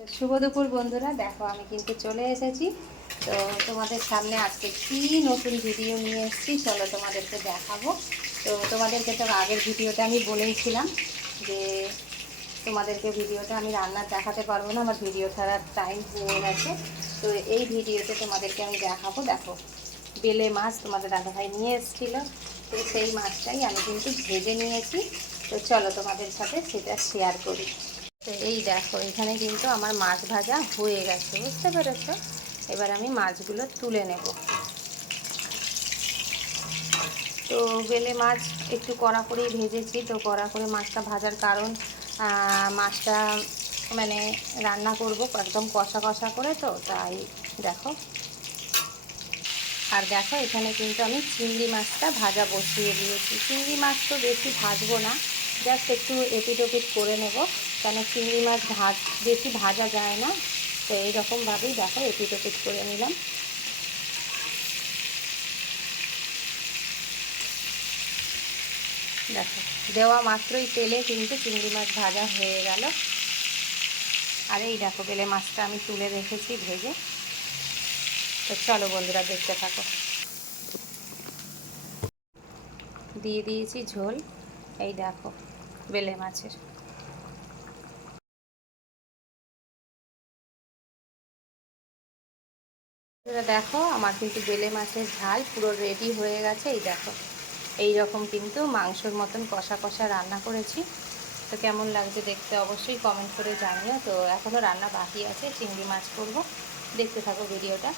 শুভ দুপুর বন্ধুরা, দেখো আমি কিন্তু চলে এসেছি। তো তোমাদের সামনে আজকে কি নতুন ভিডিও নিয়ে এসেছি চলো তোমাদেরকে দেখাবো। তো তোমাদেরকে তো আগের ভিডিওটা আমি বলেইছিলাম যে তোমাদেরকে ভিডিওটা আমি রান্নার দেখাতে পারবো না, আমার ভিডিও ছাড়ার টাইম হয়ে গেছে। তো এই ভিডিওতে তোমাদেরকে আমি দেখাবো। দেখো বেলে মাছ তোমাদের দাদাভাই নিয়ে এসেছিলো, তো সেই মাছটাই আমি কিন্তু ভেজে নিয়েছি। তো চলো তোমাদের সাথে সেটা শেয়ার করি। তো এই দেখো এখানে কিন্তু আমার মাছ ভাজা হয়ে গেছে, বুঝতে পেরেছো? এবার আমি মাছগুলো তুলে নেব। তো বেলে মাছ একটু কড়া করেই ভেজেছি। তো কড়া করে মাছটা ভাজার কারণ মাছটা মানে রান্না করব একদম কষা কষা করে, তো তাই দেখো। আর দেখো এখানে কিন্তু আমি চিংড়ি মাছটা ভাজা বসিয়ে দিয়েছি। চিংড়ি মাছ তো বেশি ভাজবো না, জাস্ট একটু এপিট ওপিট করে নেব, কেন চিংড়ি মাছ বেশি ভাজা যায় না। তো এইরকমভাবেই দেখো এপিট ওপিট করে নিলাম। দেখো দেওয়া মাত্রই তেলে কিন্তু চিংড়ি মাছ ভাজা হয়ে গেল। আর এই দেখো বেলে মাছটা আমি তুলে রেখেছি ভেজে। তো চলো বন্ধুরা দেখতে থাকো। দিয়ে দিয়েছি ঝোল, এই দেখো বেলে মাছের। দেখো আমার কিন্তু বেলে মাছের ঝাল পুরো রেডি হয়ে গেছে। এই দেখো এই রকম কিন্তু মাংসর মতন কষা কষা রান্না করেছি। তো কেমন লাগছে দেখতে অবশ্যই কমেন্ট করে জানিও। তো এখনও রান্না বাকি আছে, চিংড়ি মাছ করব, দেখতে থাকো ভিডিওটা।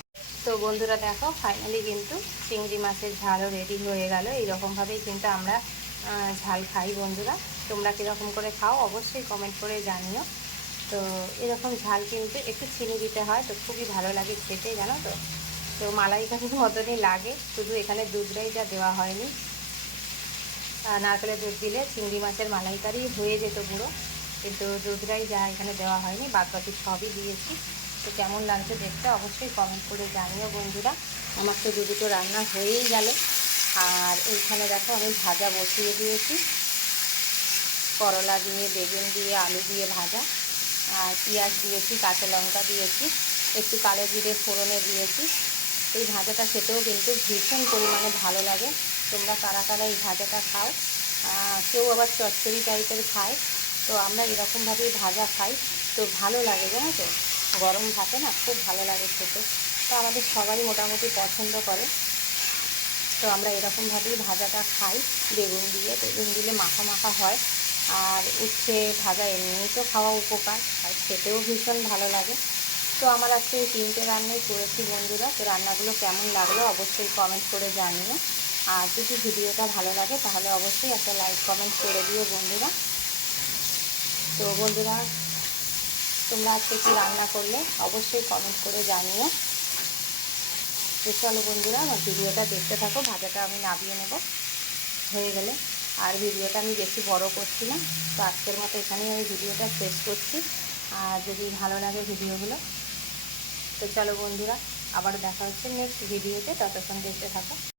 তো বন্ধুরা দেখো ফাইনালি কিন্তু চিংড়ি মাছের ঝালও রেডি হয়ে গেল। এইরকমভাবেই কিন্তু আমরা ঝাল খাই বন্ধুরা। তোমরা কীরকম করে খাও অবশ্যই কমেন্ট করে জানিও। তো এরকম ঝাল কিন্তু একটু চিনি দিতে হয়, তো খুবই ভালো লাগে খেতে, জানো তো। তো মালাইকারির মতনই লাগে, শুধু এখানে দুধটাই যা দেওয়া হয়নি। নারকেলের দুধ দিলে চিংড়ি মাছের মালাইকারি হয়ে যেত পুরো, কিন্তু দুধটাই যা এখানে দেওয়া হয়নি, বাদ বাকি সবই দিয়েছি। তো কেমন লাগছে দেখতে অবশ্যই কমেন্ট করে জানিও বন্ধুরা। আমার তো দুটো রান্না হয়েই গেল। আর এইখানে দেখো আমি ভাজা বসিয়ে দিয়েছি, করলা দিয়ে, বেগুন দিয়ে, আলু দিয়ে ভাজা। আর পেঁয়াজ দিয়েছি, কাঁচা লঙ্কা দিয়েছি, একটু কালো জিরে ফোড়নে দিয়েছি। এই ভাজাটা খেতেও কিন্তু ভীষণ পরিমাণে ভালো লাগে। তোমরা কারা কারা এই ভাজাটা খাও? কেউ আবার চচ্চড়ি টাইপের খায়, তো আমরা এরকমভাবেই ভাজা খাই। তো ভালো লাগে, জানো তো, গরম ভাতে না খুব ভালো লাগে খেতে। তো আমাদের সবাই মোটামুটি পছন্দ করে। তো আমরা এরকমভাবেই ভাজাটা খাই বেগুন দিয়ে। বেগুন দিলে মাখা মাখা হয়। আর উচ্ছে ভাজা এমনিই তো খাওয়া উপকার, আর খেতেও ভীষণ ভালো লাগে। তো আমার আজকে এই 3টে রান্নাই করেছি বন্ধুরা। তো রান্নাগুলো কেমন লাগলো অবশ্যই কমেন্ট করে জানিও। আর যদি ভিডিওটা ভালো লাগে তাহলে অবশ্যই একটা লাইক কমেন্ট করে দিও বন্ধুরা। তো বন্ধুরা তোমরা আজকে কী রান্না করলে অবশ্যই কমেন্ট করে জানিও। তো চলো বন্ধুরা আমার ভিডিওটা দেখতে থাকো। ভাজাটা আমি নামিয়ে নেব হয়ে গেলে। আর ভিডিওটা আমি বেশি বড় করছি না। তো আজকের মতো এখানেই আমি ভিডিওটা শেষ করছি। আর যদি ভালো লাগে ভিডিওগুলো, তো চলো বন্ধুরা আবারও দেখা হচ্ছে নেক্সট ভিডিওতে, ততক্ষণ দেখতে থাকো।